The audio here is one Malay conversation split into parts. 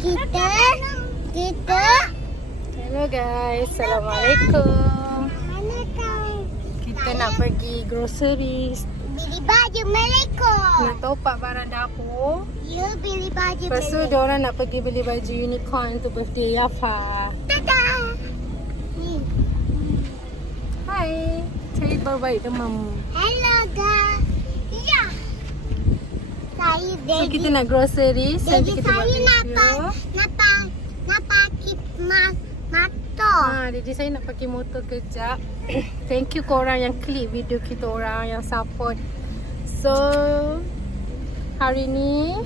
kita. Hello guys, Assalamualaikum. Kita nak pergi groceries. Beli baju Malaysia. Nak topak barang dapur. Ya, beli baju Lepas tu Malaysia. diorang nak pergi beli baju unicorn untuk birthday Yafa. Tada. Ni. Hai, saya baru balik demam. Hello guys. Ya. Saya So daddy. kita nak groceries. Nanti Daddy kita buat saya video. nak pakai motor. Jadi saya nak pakai motor kejap. Thank you korang yang klik video kita orang, yang support. So hari ni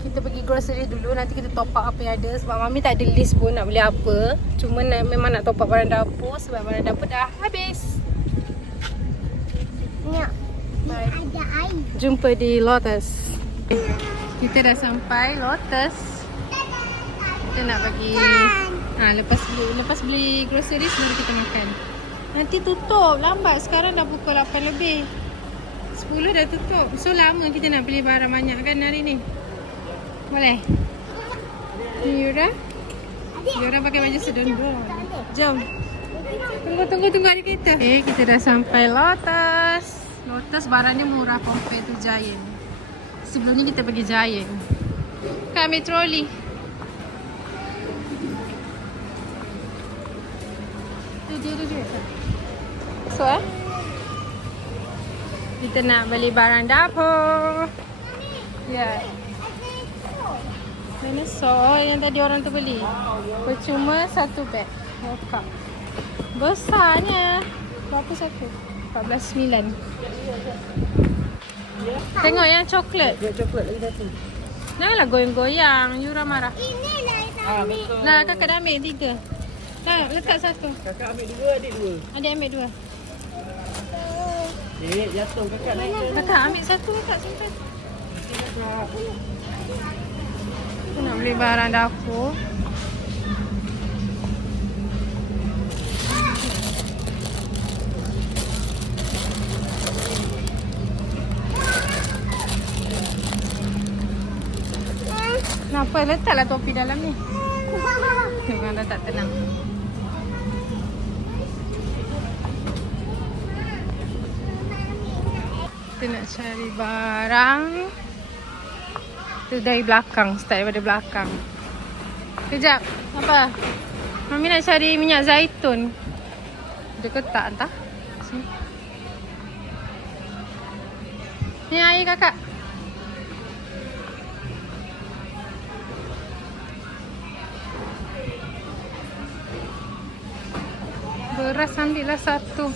kita pergi grocery dulu. Nanti kita top up apa yang ada. Sebab Mami tak ada list pun nak beli apa. Cuma memang nak top up barang dapur. Sebab barang dapur dah habis. Ya. Bye. Ada air. Jumpa di Lotus. Kita dah sampai Lotus. Kita nak pergi lepas beli groceries baru kita makan. Nanti tutup lambat. Sekarang dah pukul 8 lebih. 10 dah tutup. So lama kita nak beli barang banyak kan hari ni. Boleh? Ni Yura. Yura pakai baju sedondon. Jom. Tunggu adik kita. Okay, kita dah sampai Lotus. Lotus barangnya murah compare to Giant. Sebelum ni kita pergi Giant. Kami troli. Dia. So kita nak beli barang dapur. Ya. Dinosaur yang tadi orang tu beli. Percuma satu beg. Lengkap. Besarnya. Berapa satu? 14.9. Tengok yang coklat. Dia coklat lagi satu. Janganlah goyang-goyang. Yura marah. Ini lah Betul. Nah, kakak dah ambil 3. Nah, letak satu. Kakak ambil 2, adik 2. Adik ambil 2. Dek, jatuh kakak naik ke? Kakak ambil satu, kakak simpan. Kita nak beli barang dapur. Kenapa? Letaklah topi dalam ni. Memang dah tak tenang. Kita nak cari barang. Itu dari belakang. Start daripada belakang. Kejap. Apa? Mami nak cari minyak zaitun. Dia ke tak entah. Sini. Ni air kakak. Beras ambillah satu.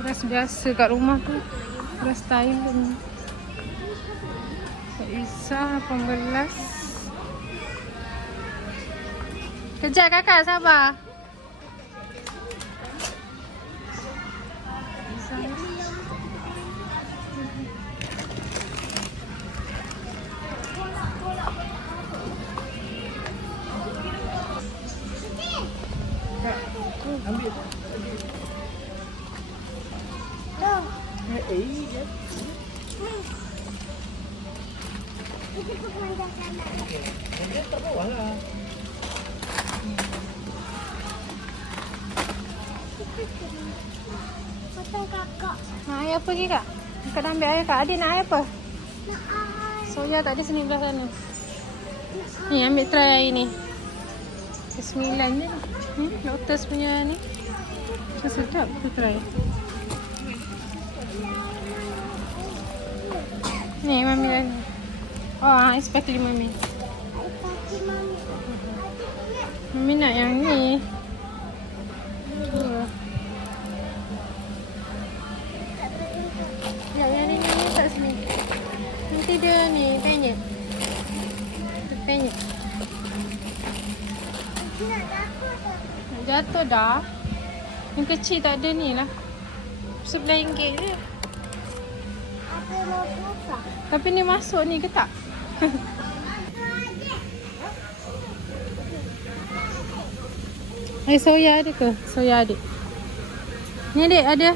Beras biasa kat rumah tu. Beras Thailand. Isa 18. Kejap kakak, sabar. Ambil. Ya. Dia tak bawah lah. Potong kakak. Air apa lagi kak? Kakak dah ambil air kak. Adik nak air apa? Nak air. Soya tak ada sini belah sana. Ni ambil try air ni. Ke-9 je. Lotus punya ni. Sedap. Kita try. Ni mami lagi. Oh, ais pakai mami. Pakai mami. Mami nak yang ni. Ya, yang ni tak sini. Nanti dia ni penyet. Penyet. Nak jatuh tak? Nak jatuh dah. Yang kecil tak ada ni lah. RM11 je. Apa mau buka? Tapi ni masuk ni ke tak? Soya ada ke? Soya adik. Ni adik ada.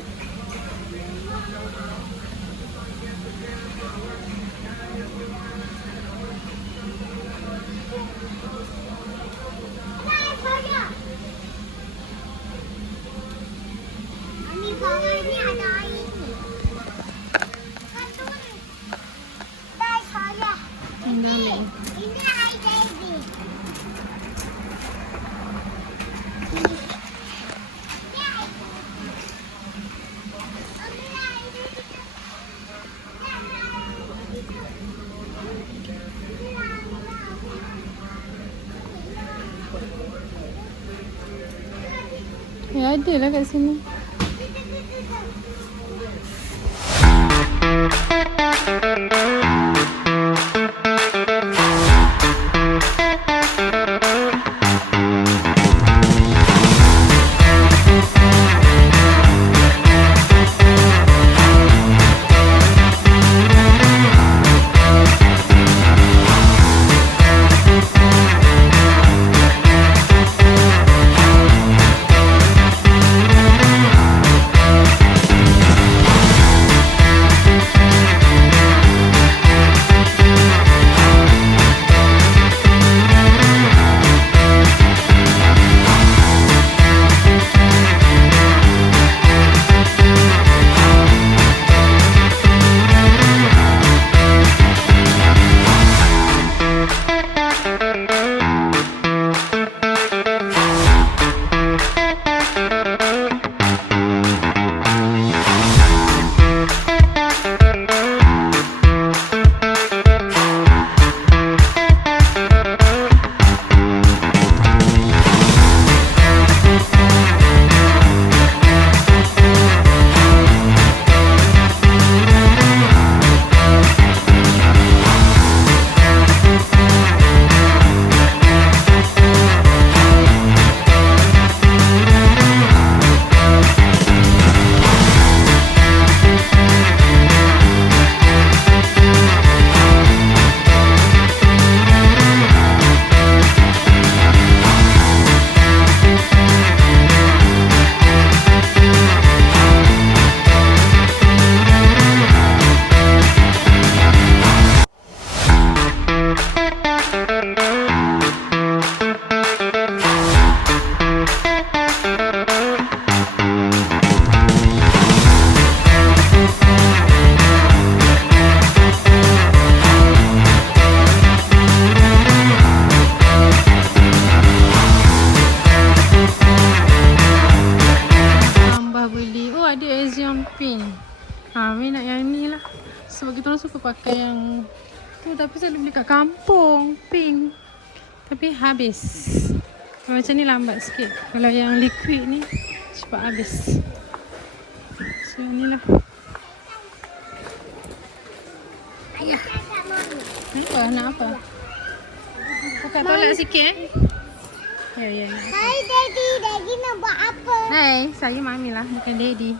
Ya ada lah kat sini. Mami nak yang ni lah. Sebab kita orang suka pakai yang tu. Tapi selalu beli kat kampung pink. Tapi habis. Kalau macam ni lambat sikit. Kalau yang liquid ni cepat habis. So yang ni lah. Ayah. Apa? Nak apa? Buka tolak sikit Ya. Hai Daddy, Daddy nak buat apa? Hai, saya Mami lah. Bukan Daddy.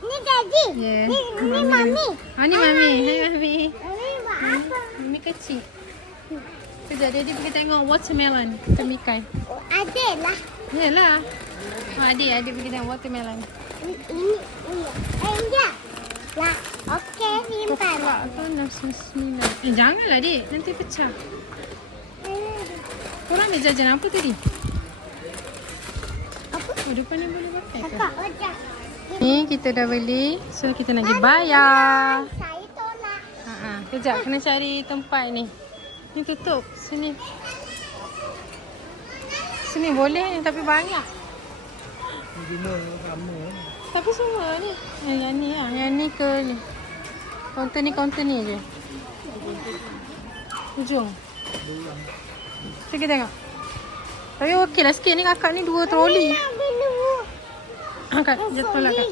Ni Daddy. Ya. Ni Mami. Ni Mami. Hai Mami. Mami buat apa? Mami kecil. Sekejap Daddy pergi tengok watermelon. Kemikai. Oh, ada lah. Yalah. Adik pergi tengok watermelon. Ini. Ya. Lah. Okey, simpan. Pulak tu nasi sembilan. Janganlah Dik. Nanti pecah. Korang ambil jajan apa tadi? Apa? Oh, depan ni boleh pakai ke? Kakak ojek. Ni kita dah beli. So kita nak pergi bayar. Saya tolak. Kejap kena cari tempat ni. Ni tutup. Sini. Sini boleh ni tapi banyak. Semua sama. Tapi semua ni. Yang ni lah. Yang ni ke ni. Kaunter ni je. Ujung. Kita tengok. Tapi okey lah sikit ni kakak ni 2 troli. Angkat, jatuh lah kak.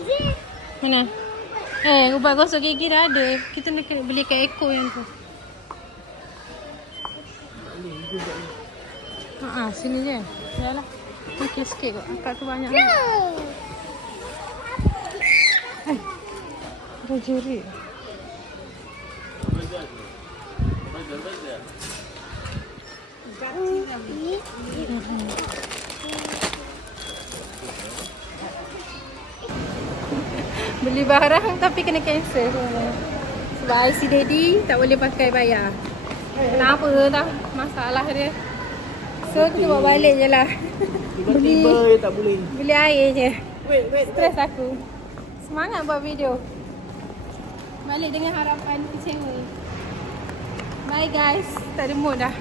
Mana? Ubat gosok gigi dah ada. Kita nak beli kat Eko yang tu. Sini je. Yalah. Okey sikit kot. Angkat tu banyak. Ada jerit. Beli barang tapi kena cancel. Sebab IC Daddy tak boleh pakai bayar. Kenapa tak? Masalah dia. So kita bawa balik je lah. Tiba-tiba tak boleh. Beli air je. Wait. Stres aku. Semangat buat video. Balik dengan harapan kecewa. Bye guys. Tak ada mood dah.